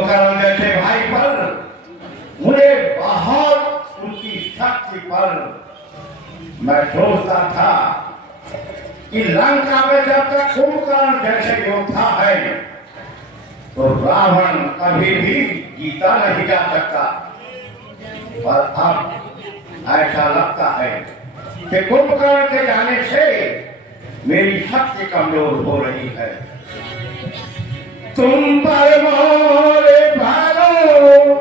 कुंभकर्ण जैसे भाई पर मुझे बहुत उनकी शक्ति पर मैं सोचता था कि लंका में जब तक कुंभकर्ण जैसे योद्धा है तो रावण कभी भी जीता नहीं जा सकता। पर अब ऐसा लगता है कि कुंभकर्ण के जाने से मेरी शक्ति कमजोर हो रही है। तुम पर मोरे भालो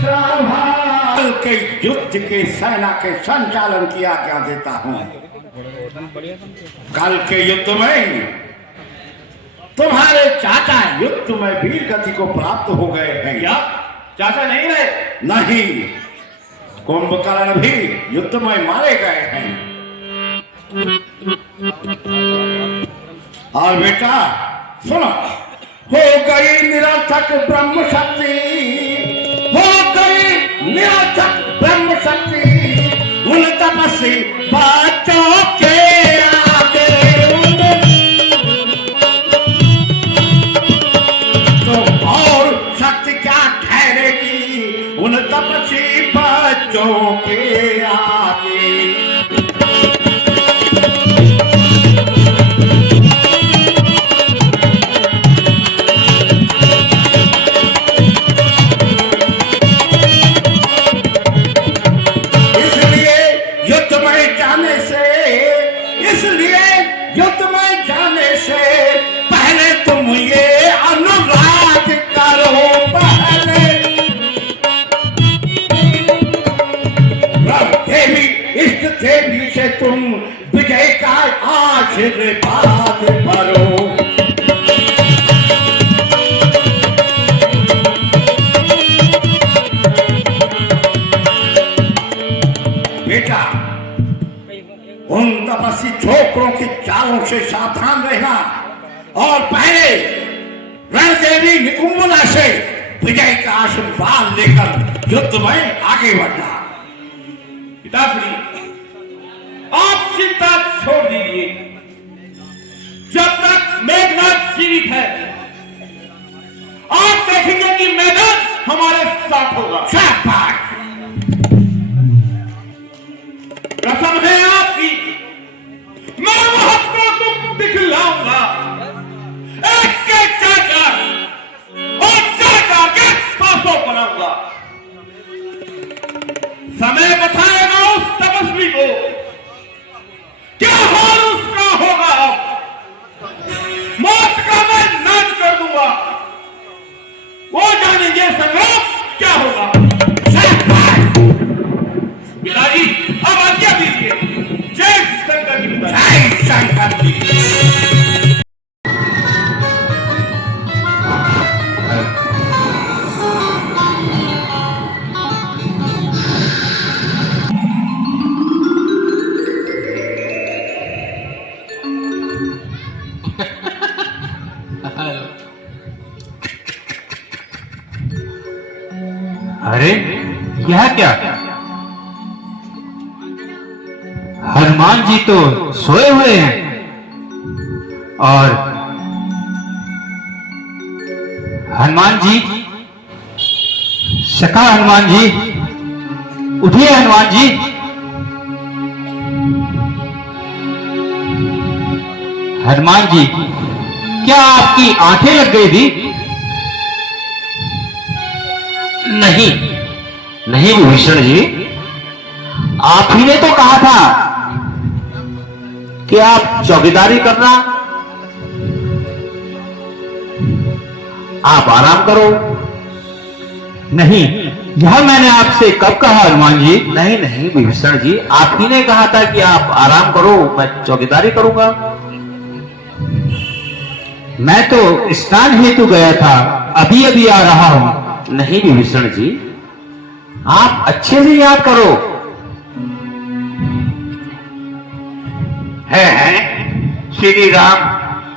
संभाल के युद्ध के सेना के संचालन की आज्ञा देता हूं। कल के युद्ध में तुम्हारे चाचा युद्ध में वीर गति को प्राप्त हो गए हैं। क्या चाचा नहीं है? नहीं, कुंभकर्ण भी युद्ध में मारे गए हैं। और बेटा सुनो, हो गई निरर्थक ब्रह्म शक्ति, हो गई निरर्थक ब्रह्म शक्ति उन तपस्वी बच्चों के आगे। तो और शक्ति क्या ठहरेगी उन तपस्वी बच्चों के आगे। युद्ध में जाने से पहले तुम ये अनुराग करो। पहले रब देवी इष्ट देवी से तुम विजय का आशीर्वाद करो। बेटा उन तपस्वी छोकरों की चालों से सावधान रहना और पहले रणदेवी निकुंभला से विजय का आशीर्वाद लेकर युद्ध में आगे बढ़ना। पिताश्री आप चिंता छोड़ दीजिए। जब तक मेघनाथ जीवित है आप देखेंगे कि मेघनाथ हमारे साथ होगा। शाबाश, कसम है आपकी, मैं महत्व को दिखलाऊंगा। एक एक चाचा और चाचा के पासों बनाऊंगा। समय बताएगा उस तपस्वी को क्या हाल उसका होगा। मौत का मैं नाच कर दूंगा। वो जानेंगे संग्राम क्या होगा। पिताजी अब आज्ञा दीजिए। जय शंकर जी। जय शंकर जी। अरे यह क्या? हनुमान जी तो सोए हुए हैं और हनुमान जी, सखा हनुमान जी, उठिए हनुमान जी। हनुमान जी, क्या आपकी आंखें लग गई थी? नहीं नहीं विभीषण जी, आप ही ने तो कहा था कि आप चौकीदारी करना, आप आराम करो। नहीं, यह मैंने आपसे कब कहा हनुमान जी? नहीं नहीं विभीषण जी, आप ही ने कहा था कि आप आराम करो, मैं चौकीदारी करूंगा। मैं तो स्नान हेतु गया था, अभी अभी आ रहा हूं। नहीं विभीषण जी, आप अच्छे से याद करो। है श्री राम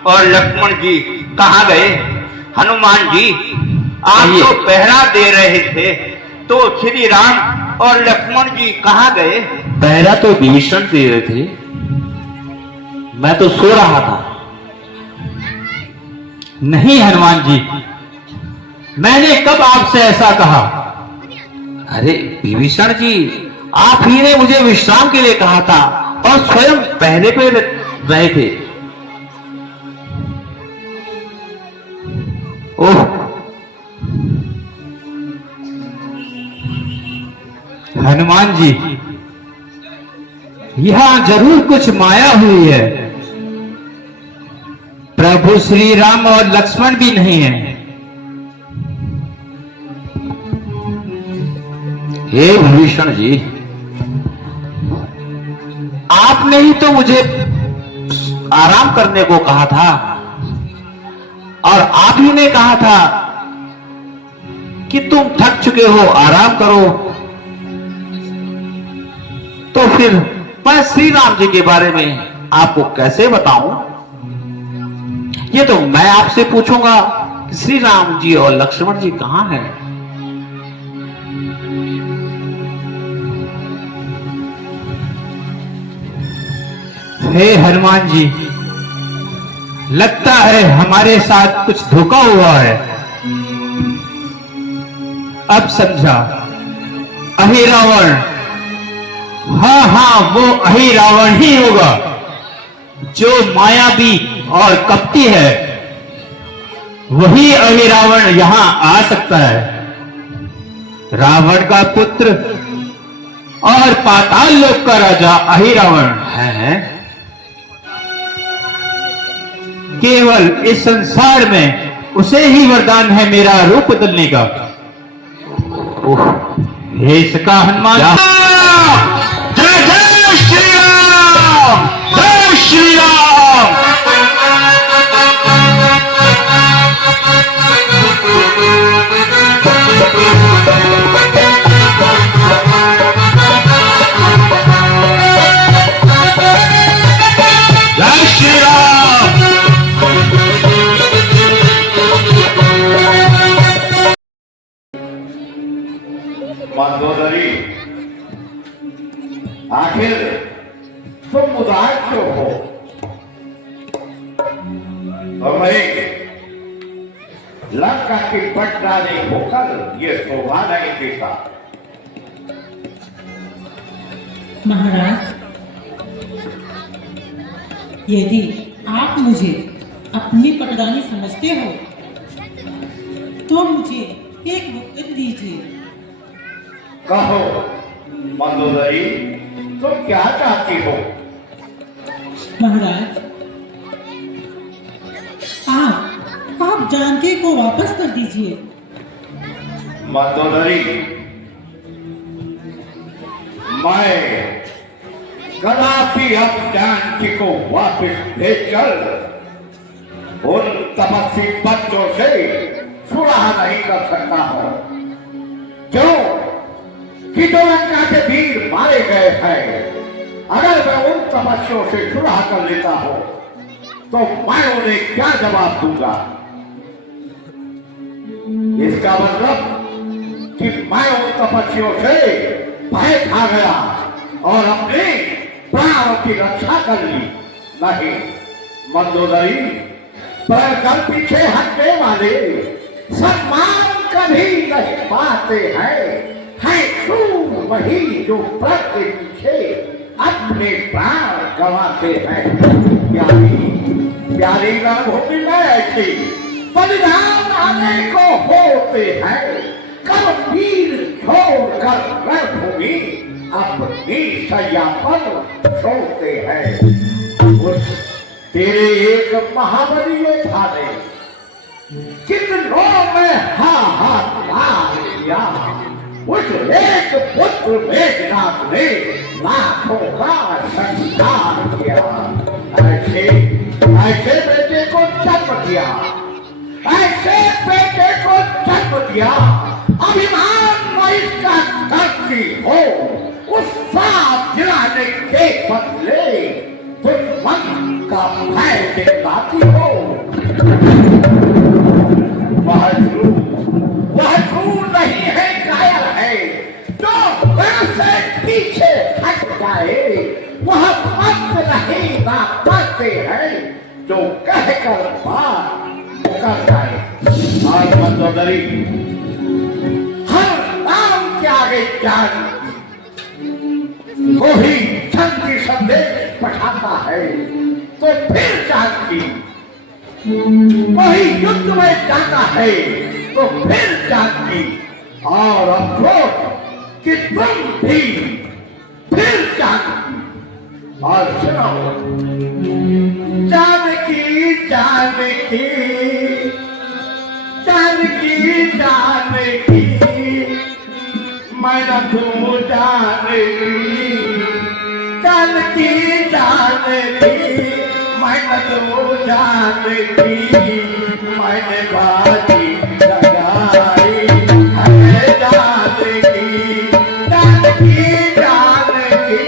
और लक्ष्मण जी कहाँ गए? हनुमान जी आप तो पहरा दे रहे थे, तो श्री राम और लक्ष्मण जी कहाँ गए? पहरा तो विभीषण दे रहे थे, मैं तो सो रहा था। नहीं हनुमान जी, मैंने कब आपसे ऐसा कहा? अरे विभीषण जी, आप ही ने मुझे विश्राम के लिए कहा था और स्वयं पहरे पे रहे थे। ओह, हनुमान जी, यहां जरूर कुछ माया हुई है। प्रभु श्री राम और लक्ष्मण भी नहीं है। हे विभीषण जी, आपने ही तो मुझे आराम करने को कहा था और आप ही ने कहा था कि तुम थक चुके हो, आराम करो। तो फिर मैं श्री राम जी के बारे में आपको कैसे बताऊं? ये तो मैं आपसे पूछूंगा कि श्री राम जी और लक्ष्मण जी कहां हैं? हे हनुमान जी, लगता है हमारे साथ कुछ धोखा हुआ है। अब समझा, अहिरावण, हाँ, वो अहिरावण ही होगा जो मायावी और कपटी है। वही अहिरावण यहां आ सकता है। रावण का पुत्र और पाताल लोक का राजा अहिरावण है? केवल इस संसार में उसे ही वरदान है मेरा रूप बदलने का। हे सका हनुमान, जय जय श्री राम, जय श्री राम। जय श्री राम। मंदोदरी, आखिर तुम उदास क्यों हो? और वही लंका की पटरानी होकर ये शोभा नहीं देता। महाराज, यदि आप मुझे अपनी पटरानी समझते हो तो मुझे एक वचन दीजिए। कहो मंदोदरी, तुम क्या चाहती हो? महाराज, आप जानकी को वापस कर दीजिए। मंदोदरी, मैं कदापि अब जानकी को वापस भेजकर उन तपस्वी बच्चों से सुलह नहीं कर सकता हूं। क्यों कि जो लंका के वीर मारे गए हैं, अगर मैं उन तपस्वियों से सुलह कर लेता हूं तो मैं उन्हें क्या जवाब दूंगा? इसका मतलब कि मैं उन तपस्वियों से भय खा गया और अपने प्राणों की रक्षा कर ली। नहीं मंदोदरी, पर पीछे हटने वाले सम्मान कभी नहीं पाते हैं। शूर वही जो प्रण के पीछे अपने प्राण गंवाते हैं। प्यारी रणभूमि में ऐसी बलिदान आने को होते हैं। कब वीर छोड़कर रणभूमि अपनी सैया पर सोते हैं। उस तेरे एक महाबली था ने कितनों में हाहाकार किया। उस एक पुत्र मेघनाथ ने लाखों का संस्कार किया। ऐसे बेटे को जन्म दिया, ऐसे बेटे को जन्म दिया। अभिमान में इसका करती हो, उस साथ दिलाने के बदले तुम मन का भय दिखाती हो। वह झूठ नहीं है, कायल है। जो वैसे पीछे हट जाए वह मत नहीं ना पाते हैं। जो कहकर बात मुकर जाए और मंदोदरी हर नाम के आगे जान वही शांति संदेश पठाता है तो फिर शांति, वही युद्ध में जाता है तो फिर शांति, और अफसोस कि तुम भी फिर शांति। और सुनो, जानकी जानकी जानकी जानकी मैं न तू जानकी, जानकी जानकी मैं न तू जानकी, मैंने बाजी लगाई है जानकी, जानकी जानकी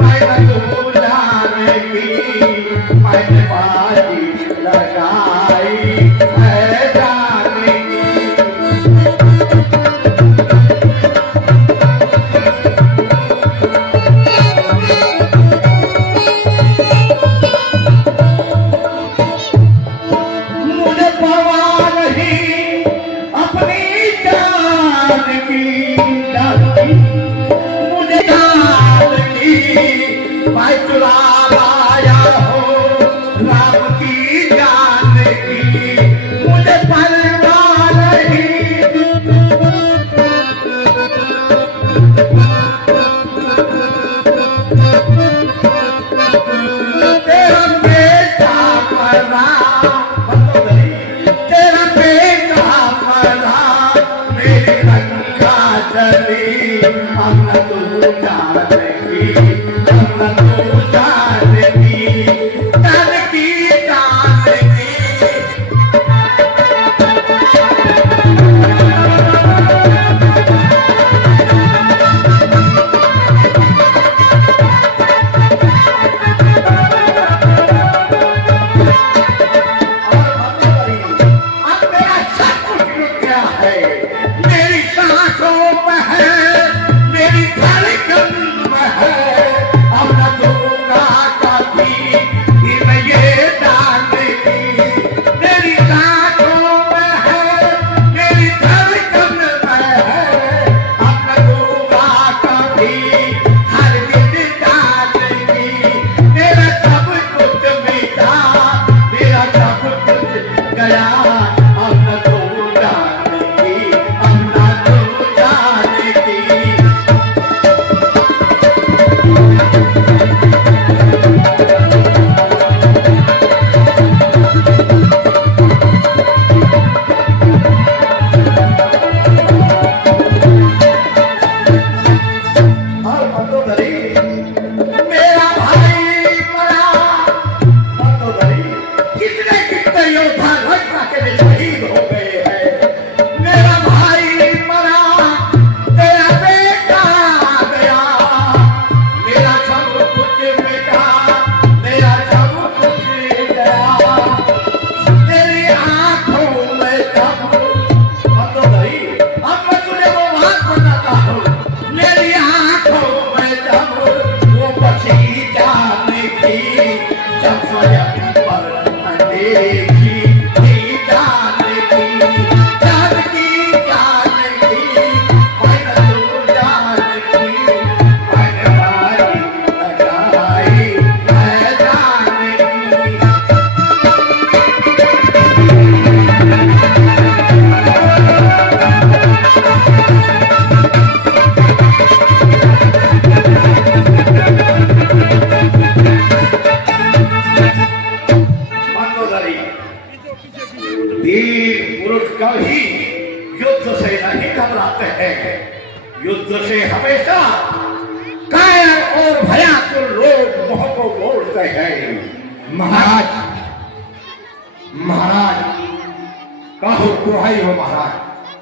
मैं न तू जानकी, मैंने बाजी लगाई है जानकी। मुझे परवाह नहीं अपनी जान की, मुझे जान की मैं चुरा लाया हो राम की जान की, मुझे परवाह नहीं। तेरा बेटा मरा, तेरा बेटा मरा मेरी गंगा चली, हम न तू जानकी, हम न तू जानकी, जानकी जानकी। अब मेरा सब कुछ रुक गया है, मेरी सांसों में है, मेरी धड़कन में है, अब न दूंगा कभी कि मैं ये जानकी, मेरी सांसों में है, मेरी धड़कन में है, अब न दूंगा कभी हरगिज़ जानकी, मेरा सब कुछ मिटा, मेरा सब कुछ गया, अब न तू जानकी, अब न तू जानकी। और मंदोदरी मेरा भाई मरा, मंदोदरी कितने कितने योद्धा लड़का के लिए शहीद हो गए हैं। मेरा भाई मरा, तेरा बेटा आ गया, मेरा सब कुछ बेटा, मेरा सब कुछ गया, तेरी आंखों में सब। मंदोदरी अब मैं तुझे वो बात बताता हूँ, मेरी आंखों में जब वो बची जानकी, जब स्वयं पर देखी थी जानकी, जानकी जानकी मैं न तू जानकी, मैंने बाजी लगाई है जानकी। मंदोदरी वीर पुरुष कभी युद्ध से नहीं घबराते हैं, युद्ध से हमेशा कायर और भयाकुल लोग मुंह को मोड़ते हैं। महाराज, महाराज कहो दुहाई हो महाराज,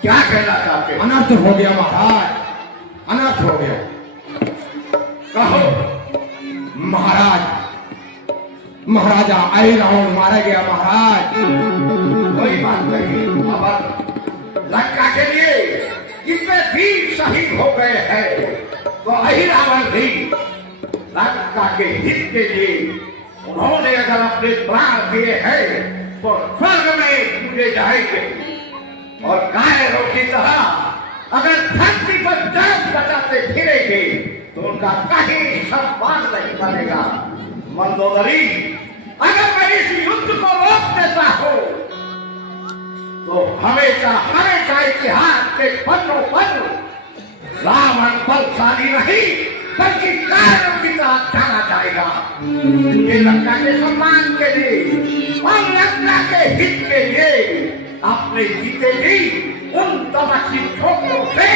क्या कहना चाहते हैं? अनर्थ हो गया महाराज, अनर्थ हो गया। कहो महाराज, महाराजा आई रावण मारा गया महाराज। कोई बात नहीं, अब लंका के लिए जितने भी शहीद हो गए हैं तो अहिरावण भी लंका के हित के लिए उन्होंने अगर अपने प्राण दिए हैं तो स्वर्ग में पूजे जाएंगे, और कायरों की तरह अगर धरती पर जान बचाते फिरेंगे तो उनका कहीं सम्मान नहीं बनेगा। मंदोदरी, अगर मैं इस युद्ध को रोक देता हूं तो हमेशा हमेशा इतिहास के पन्नों पर रावण बलशाली नहीं बल्कि कायरों की तरह जाना जाएगा। ये लंका के सम्मान के लिए और लंका के हित के लिए अपने जीते भी उन तमस्वी ठोकरों से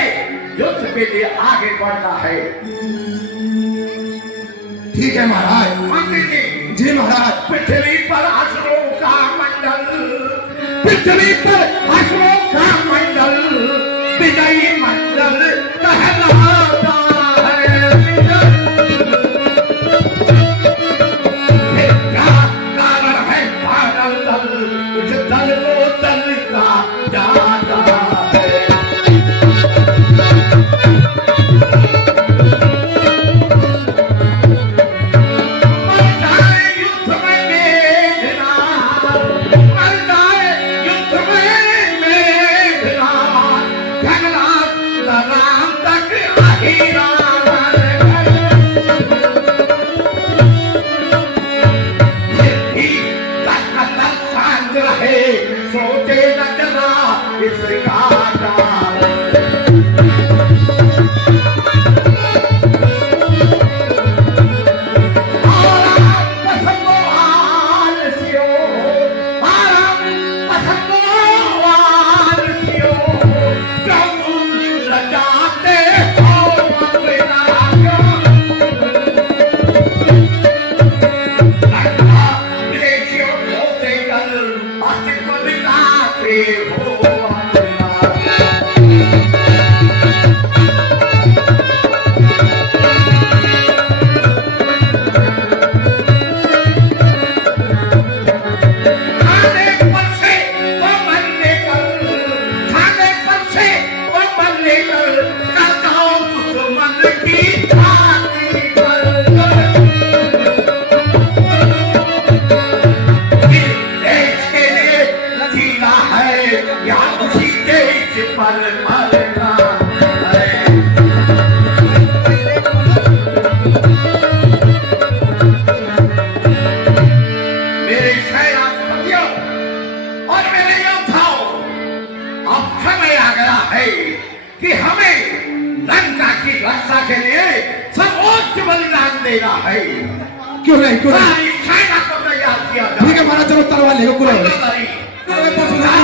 युद्ध के लिए आगे बढ़ना है। ठीक है महाराज। मंत्री जी, जी महाराज। पृथ्वी पर असुरों का मंडल, पृथ्वी पर असुरों का मंडल विजयी मंडल कहलाता है। फिर क्या कारण है बादल दल, उस दल को दल का जाता है। मर्दाए युद्ध में मेघनाद, मर्दाए युद्ध में मेघनाद, जगन्नाथ राम तक अहिरावण फिर भी तकदर शांत रहे, सोचे न चला इसका डाल। आराम पसंदो आलसियो, आराम पसंदो आलसियो, क्यों तुम लजाते हो अपना क्यों? लंका विदेशियों को देकर अस्तित्व दिखाते हो अपना। खाने पर से वो मरने कर, खाने पर से वो मरने कर, करता हूं दुश्मन की छाती पर। इस देश के लिए जीना है या उसी देश पर मरना है। मेरे सेनापतियों और मेरे योद्धाओं, अब समय आ गया है कि हमें लंका की रक्षा के लिए सर्वोच्च बलिदान देना है। क्यों नहीं, क्यों नहीं। सारी सेना को तैयार किया ठीक है महाराज, चलो तलवार लेकर पूरा मंदोदरी, अरे परशुराम